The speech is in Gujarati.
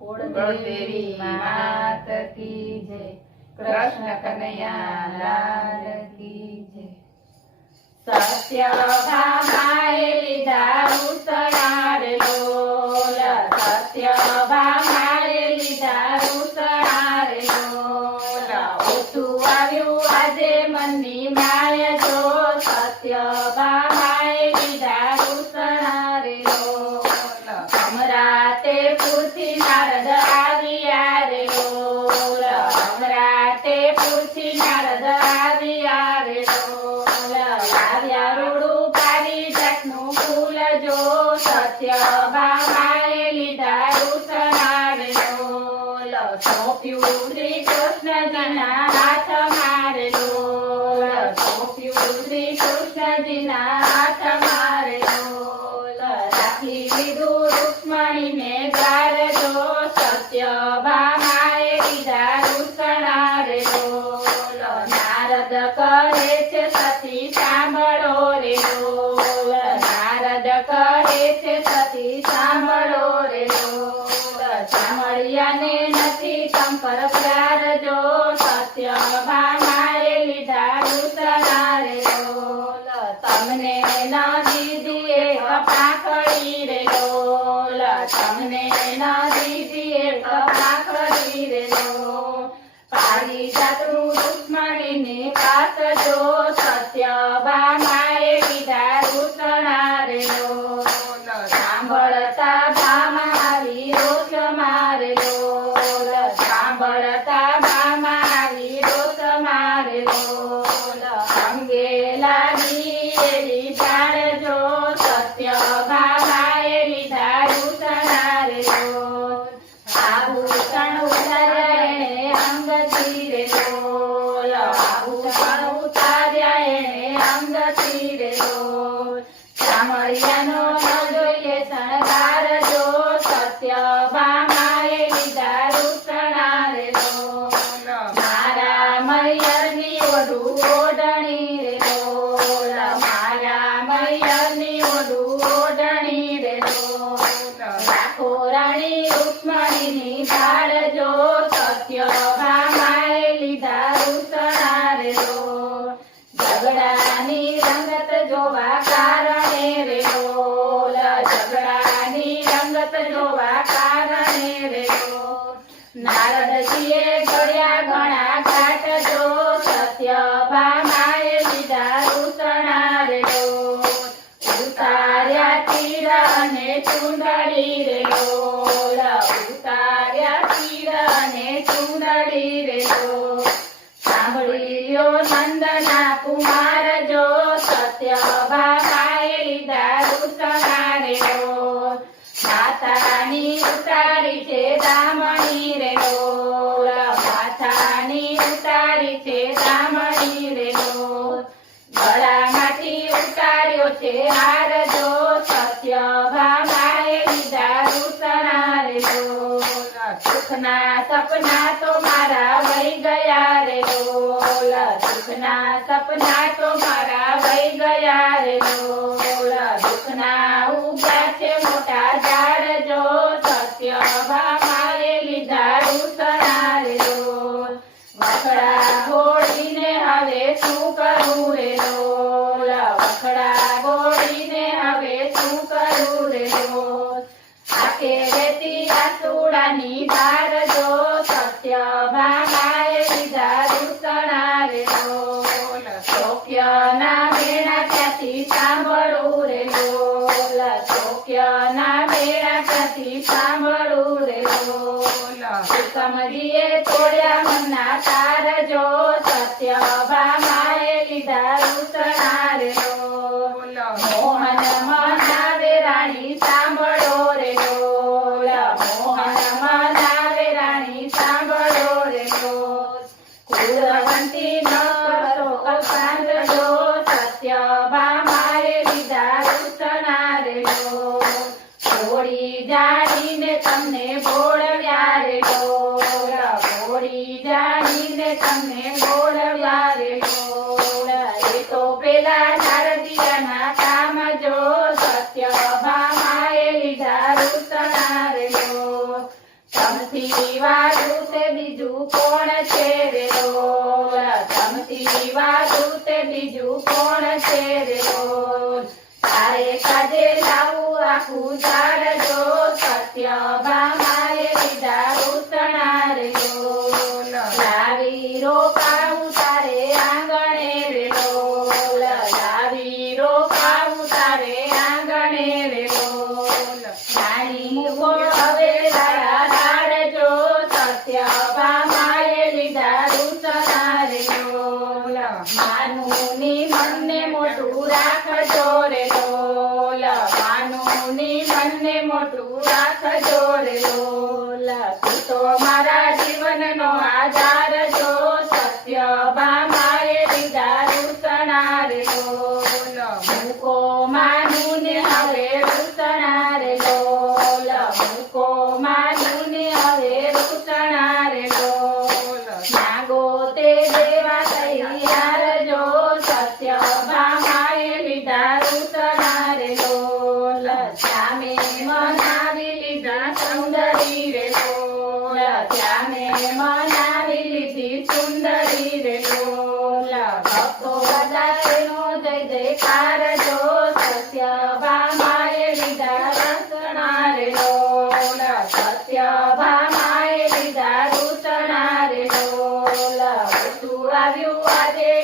कुलदेवी मात की जय। कृष्ण कन्हैया लाल की जय। सत्यभामाए लीधा रूसणार लोल, सत्यभामाए लीधा रूसणार लोल। ओछું આવ્યું આજે મનની માય જો, સત્યભામાએ લીધા રૂસणार લોલ। અમરાતે પૂછી નારદ આવ્યા રે લોલ, અમરાતે પૂછી નારદ આવ્યા રે લોલ। આવ્યા રૂડું પારિજાતનું ફૂલ જો, સત્યભામાએ લીધા રૂસणार લોલ। સોંપ્યું શ્રી કૃષ્ણજીના હાથમાં રે લોલ, સોંપ્યું શ્રી કૃષ્ણજીના હાથમાં રે લોલ। રાખી લીધું રૂક્ષ્મણીને દ્વાર જો, સત્યભામાએ લીધા રૂસणार લોલ। નારદ કહે છે સતી સાંભળો રે લોલ, નારદ કહે છે સતી સાંભળો રે લોલ। સાંભળ્યાને નથી તમ પર પ્યાર જો, સત્યભામાએ લીધા રૂસणार લોલ। તમને ન દીધી એક પાંખડી રે લોલ, તમને ન દીધી એક પાંખડી રે લોલ। પારિજાતનું રૂક્ષ્મણીની પાસ જો, સત્યભામાએ લીધા રૂસणार લોલ। સાંભળતા ભામા આવી રોષ મારે લોલ, સાંભળતા ભામા આવી રોષ મારે લોલ। અંગે લાગી એવી જાણજો, સત્યભામાએ લીધા રૂસणार લોલ। આભૂષણ ઉતાર્યા એણે અંગથી રે લોલ, આભૂષણ ઉતાર્યા એણે અંગથી રે લોલ। સામળિયાનો ન જોઈએ શણગાર જો, સત્યભામાએ લીધા રૂસणार લોલ। મારા મૈયરની ઓઢું ઓઢણી રે લોલ, મારા મૈયરની ઓઢું ઓઢણી રે લોલ। રાખો રાણી રૂક્ષ્મણીની ભાળ જો, સત્યભામાએ લીધા રૂસणार લોલ। ઝઘડાની રંગત જોવા કારણે રે લોલ, ઝઘડાની રંગત જોવા કારણે રે લોલ। નારદજીએ ઘડ્યા ઘણા ઘાટ જો, સત્યભામાએ લીધા રૂસणार લોલ। ઉતાર્યા તીર અને ચૂંદડી રે લોલ, ઉતાર્યા તીર અને ચૂંદડી રે લોલ। સાંભળ્યો નંદના કુમાર જો, સત્યભામાએ લીધા રૂસणार લોલ। માતાની ઉતારી છે દામણી રે લોલ, માતાની ઉતારી છે દામણી રે લોલ। ગળામાંથી ઉતાર્યો છે હાર જો, સત્યભામાએ લીધા રૂસणार લોલ। સુખના સપના તો મારા વહી ગયા રે લોલ, સુખના સપના તો મારા વહી ગયા રે લોલ। દુઃખના ઉગ્યા છે મોટા ઝાડ જો, સત્યભામાએ લીધા રૂસणार લોલ। વખડા ઘોડીને હવે શું કરું રે લોલ, વખડા ઘોડીને હવે શું કરું રે લોલ। આંખે રેતી આસુડાની ધાર જો, સત્યભામાએ લીધા રૂસणार લોલ। શોક્યના મેણા ક્યાંથી સાંભળું રે લોલ, શોક્યના મેણા ક્યાંથી સાંભળું રે લોલ। હુકમજીએ તોડ્યા મનના તાર જો, સત્યભામાએ લીધા રૂસणार લોલ। મોહન મનાવે રાણી સાંભળો રે લોલ, મોહન મનાવે રાણી સાંભળો રે લોલ। કુળવંતી ન કરો અશાંત જો, સત્યભામાએ લીધા રૂસणार લોલ। ભોળી જાણીને તમને ભોળવ્યા રે લોલ, ભોળી જાણીને તમને વાળું તે બીજું કોણ છે રે લોલ ચમચી વાળું તે બીજું કોણ છે રે લોલ તારે કાજે લાવું આખું ઝાડ જો સત્યભામાએ લીધા રૂસણા રે લોલ લાવી રોપાવું તારે આંગણે રે લોલ લાવી રોપાવું તારે આંગણે રે લોલ નાની મૂકો હવે તારા ઝાડ જો સત્યભામાએ લીધા રૂસણા રે લોલ નાનું ની મનને મોટું રાખજો રે લોલ માનું ની મનને મોટું રાખજો રે લોલ તું તો મારા જીવનનો આધાર જો સત્યભામાએ લીધા રૂસણા રે લોલ મૂકો માનું ને હવે રૂસણા રે લોલ મૂકો માનું ને હવે રૂસણા રે લોલ નાગો તે દેવા તૈયાર જો સત્યભામાએ લીધા રૂસણા રે લોલ શ્યામે મનાવી લીધા સુંદરી રે લોલ શ્યામે મનાવી લીધી સુંદરી રે લોલ ભક્તો બધા તેનો જય જયકાર જો સત્યભામાએ લીધા રૂસણા રે લોલ સત્યભામાએ લીધા રૂસણા રે લોલ તું આવ્યું આજે